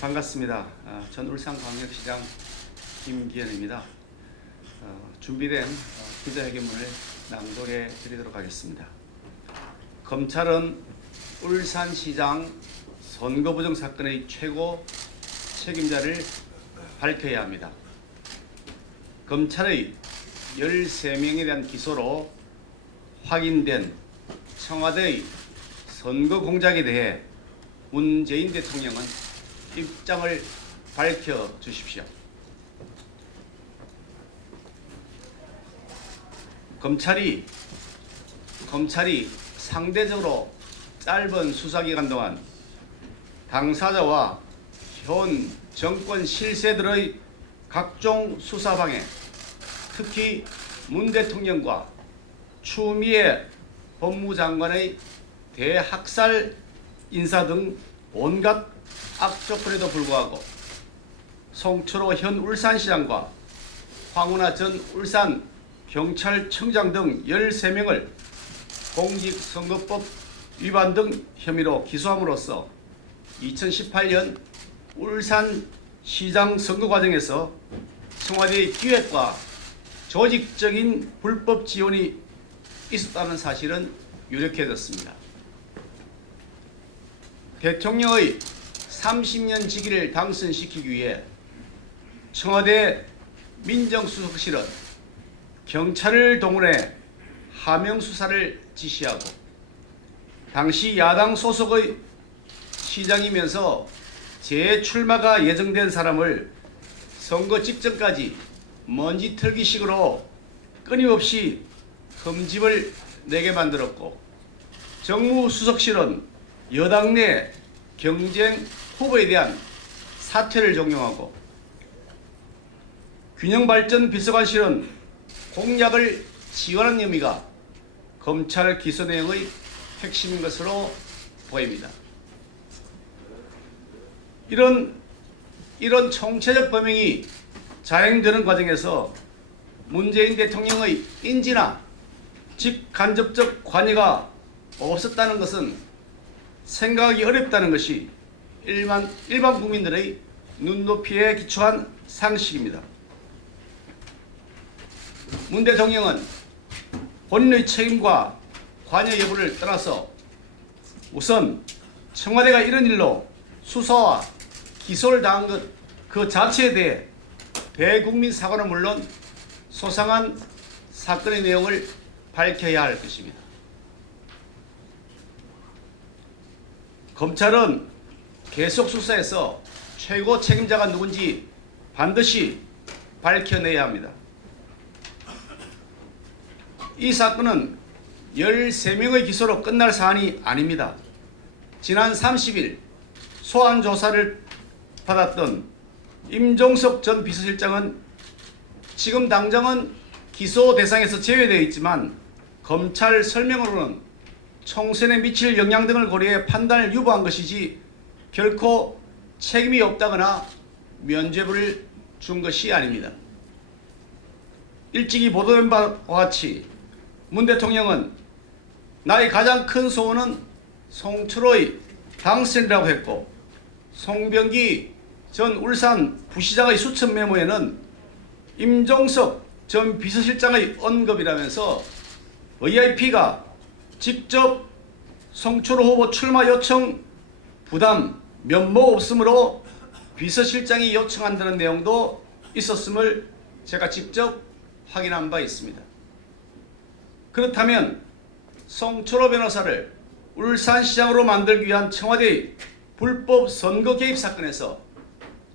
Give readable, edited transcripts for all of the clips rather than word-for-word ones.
반갑습니다. 전 울산광역시장 김기현입니다. 준비된 기자회견문을 낭독해 드리도록 하겠습니다. 검찰은 울산시장 선거부정 사건의 최고 책임자를 밝혀야 합니다. 검찰의 13명에 대한 기소로 확인된 청와대의 선거 공작에 대해 문재인 대통령은 입장을 밝혀 주십시오. 검찰이 상대적으로 짧은 수사기간 동안 당사자와 현 정권 실세들의 각종 수사 방해, 특히 문 대통령과 추미애 법무장관의 대학살 인사 등 온갖 악조건에도 불구하고 송철호 현 울산시장과 황운하 전 울산경찰청장 등 13명을 공직선거법 위반 등 혐의로 기소함으로써 2018년 울산시장 선거 과정에서 청와대의 기획과 조직적인 불법 지원이 있었다는 사실은 유력해졌습니다. 대통령의 30년 직위를 당선시키기 위해 청와대 민정수석실은 경찰을 동원해 하명 수사를 지시하고 당시 야당 소속의 시장이면서 재출마가 예정된 사람을 선거 직전까지 먼지 털기식으로 끊임없이 흠집을 내게 만들었고, 정무수석실은 여당 내 경쟁 후보에 대한 사퇴를 종용하고, 균형발전 비서관실은 공약을 지원한 혐의가 검찰 기소 내용의 핵심인 것으로 보입니다. 이런 총체적 범행이 자행되는 과정에서 문재인 대통령의 인지나 직간접적 관여가 없었다는 것은 생각하기 어렵다는 것이 일반 국민들의 눈높이에 기초한 상식입니다. 문 대통령은 본인의 책임과 관여 여부를 떠나서 우선 청와대가 이런 일로 수사와 기소를 당한 것 그 자체에 대해 대국민 사과는 물론 소상한 사건의 내용을 밝혀야 할 것입니다. 검찰은 계속 수사에서 최고 책임자가 누군지 반드시 밝혀내야 합니다. 이 사건은 13명의 기소로 끝날 사안이 아닙니다. 지난 30일 소환 조사를 받았던 임종석 전 비서실장은 지금 당장은 기소 대상에서 제외되어 있지만 검찰 설명으로는 총선에 미칠 영향 등을 고려해 판단을 유보한 것이지 결코 책임이 없다거나 면죄부를 준 것이 아닙니다. 일찍이 보도된 바와 같이 문 대통령은 나의 가장 큰 소원은 송철호의 당선이라고 했고, 송병기 전 울산 부시장의 수첩 메모에는 임종석 전 비서실장의 언급이라면서 VIP가 직접 송철호 후보 출마 요청 부담 면목 없으므로 비서실장이 요청한다는 내용도 있었음을 제가 직접 확인한 바 있습니다. 그렇다면 송철호 변호사를 울산시장으로 만들기 위한 청와대의 불법 선거 개입 사건에서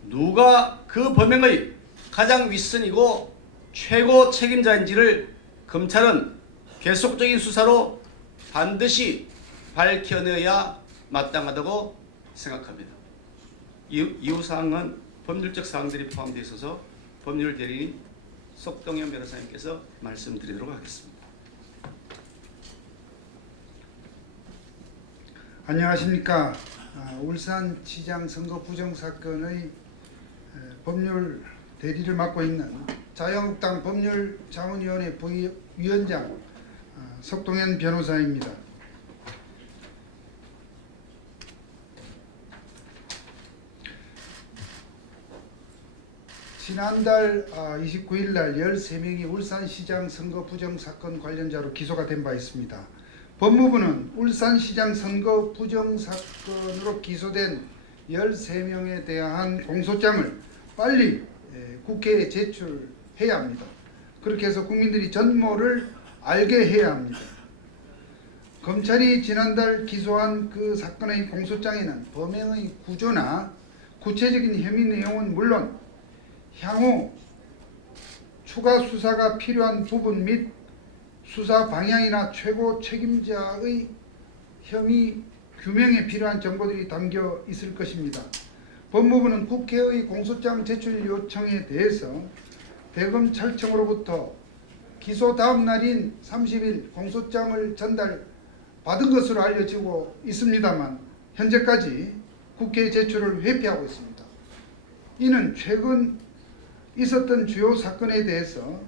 누가 그 범행의 가장 윗선이고 최고 책임자인지를 검찰은 계속적인 수사로 반드시 밝혀내야 마땅하다고 생각합니다. 이후 사항은 법률적 사항들이 포함되어 있어서 법률 대리인 석동현 변호사님께서 말씀드리도록 하겠습니다. 안녕하십니까. 울산시장 선거 부정 사건의 법률 대리를 맡고 있는 자유한국당 법률자문위원회 부위원장 석동현 변호사입니다. 지난달 29일 날 13명이 울산시장 선거 부정 사건 관련자로 기소가 된 바 있습니다. 법무부는 울산시장 선거 부정 사건으로 기소된 13명에 대한 공소장을 빨리 국회에 제출해야 합니다. 그렇게 해서 국민들이 전모를 알게 해야 합니다. 검찰이 지난달 기소한 그 사건의 공소장에는 범행의 구조나 구체적인 혐의 내용은 물론 향후 추가 수사가 필요한 부분 및 수사 방향이나 최고 책임자의 혐의 규명에 필요한 정보들이 담겨 있을 것입니다. 법무부는 국회의 공소장 제출 요청에 대해서 대검찰청으로부터 기소 다음 날인 30일 공소장을 전달받은 것으로 알려지고 있습니다만 현재까지 국회 제출을 회피하고 있습니다. 이는 최근 있었던 주요 사건에 대해서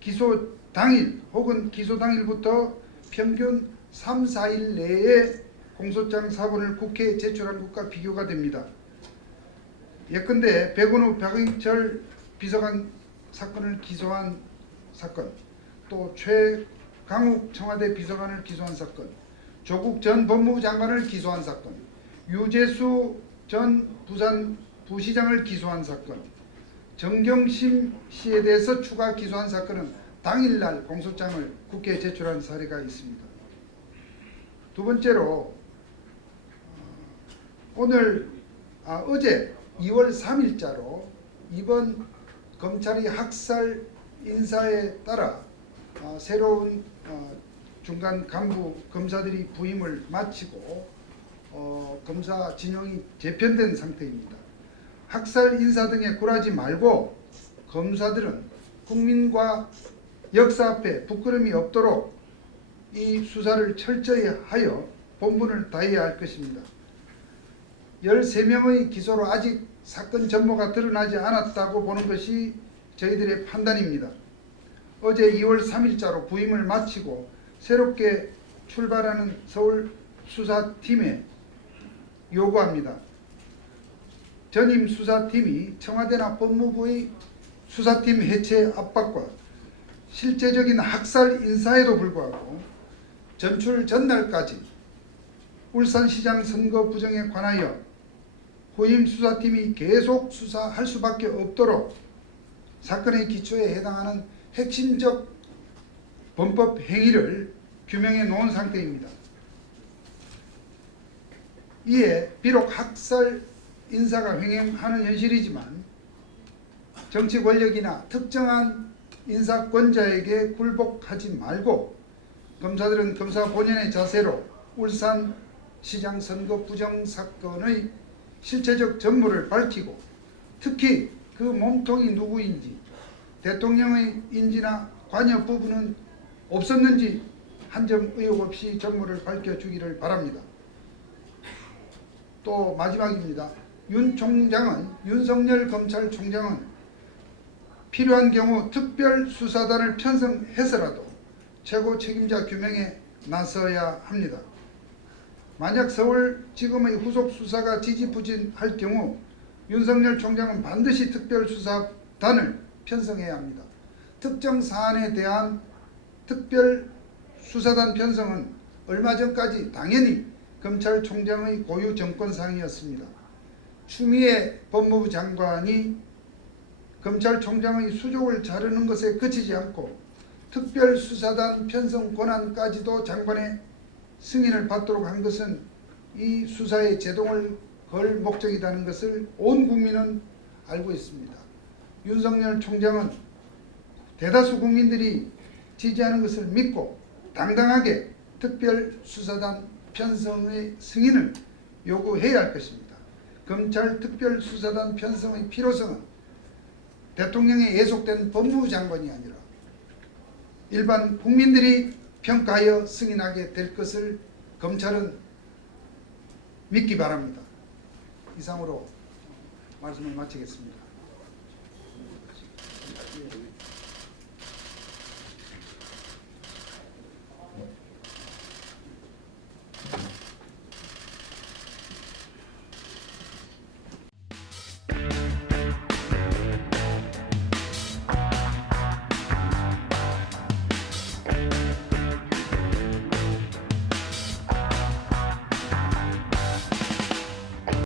기소 당일 혹은 기소 당일부터 평균 3, 4일 내에 공소장 사본을 국회에 제출한 것과 비교가 됩니다. 예컨대 백운우 박응철 비서관 사건을 기소한 사건, 또 최강욱 청와대 비서관을 기소한 사건, 조국 전 법무부 장관을 기소한 사건, 유재수 전 부산 부시장을 기소한 사건, 정경심 씨에 대해서 추가 기소한 사건은 당일날 공소장을 국회에 제출한 사례가 있습니다. 두 번째로 어제 2월 3일자로 이번 검찰의 학살 인사에 따라 새로운 중간 간부 검사들이 부임을 마치고 검사 진영이 재편된 상태입니다. 학살 인사 등에 굴하지 말고 검사들은 국민과 역사 앞에 부끄러움이 없도록 이 수사를 철저히 하여 본분을 다해야 할 것입니다. 13명의 기소로 아직 사건 전모가 드러나지 않았다고 보는 것이 저희들의 판단입니다. 어제 2월 3일자로 부임을 마치고 새롭게 출발하는 서울 수사팀에 요구합니다. 전임 수사팀이 청와대나 법무부의 수사팀 해체 압박과 실제적인 학살 인사에도 불구하고 전출 전날까지 울산시장 선거 부정에 관하여 후임 수사팀이 계속 수사할 수밖에 없도록 사건의 기초에 해당하는 핵심적 범법 행위를 규명해 놓은 상태입니다. 이에 비록 학살 인사가 횡행하는 현실이지만 정치 권력이나 특정한 인사권자에게 굴복하지 말고 검사들은 검사 본연의 자세로 울산시장 선거 부정 사건의 실체적 전모를 밝히고 특히 그 몸통이 누구인지 대통령의 인지나 관여 부분은 없었는지 한 점 의혹 없이 전모를 밝혀주기를 바랍니다. 또 마지막입니다. 윤석열 검찰총장은 필요한 경우 특별수사단을 편성해서라도 최고 책임자 규명에 나서야 합니다. 만약 서울지검의 후속 수사가 지지부진할 경우 윤석열 총장은 반드시 특별수사단을 편성해야 합니다. 특정 사안에 대한 특별수사단 편성은 얼마 전까지 당연히 검찰총장의 고유 정권사항이었습니다. 추미애 법무부 장관이 검찰총장의 수족을 자르는 것에 그치지 않고 특별수사단 편성 권한까지도 장관의 승인을 받도록 한 것은 이 수사에 제동을 걸 목적이라는 것을 온 국민은 알고 있습니다. 윤석열 총장은 대다수 국민들이 지지하는 것을 믿고 당당하게 특별수사단 편성의 승인을 요구해야 할 것입니다. 검찰 특별수사단 편성의 필요성은 대통령에 예속된 법무부 장관이 아니라 일반 국민들이 평가하여 승인하게 될 것을 검찰은 믿기 바랍니다. 이상으로 말씀을 마치겠습니다.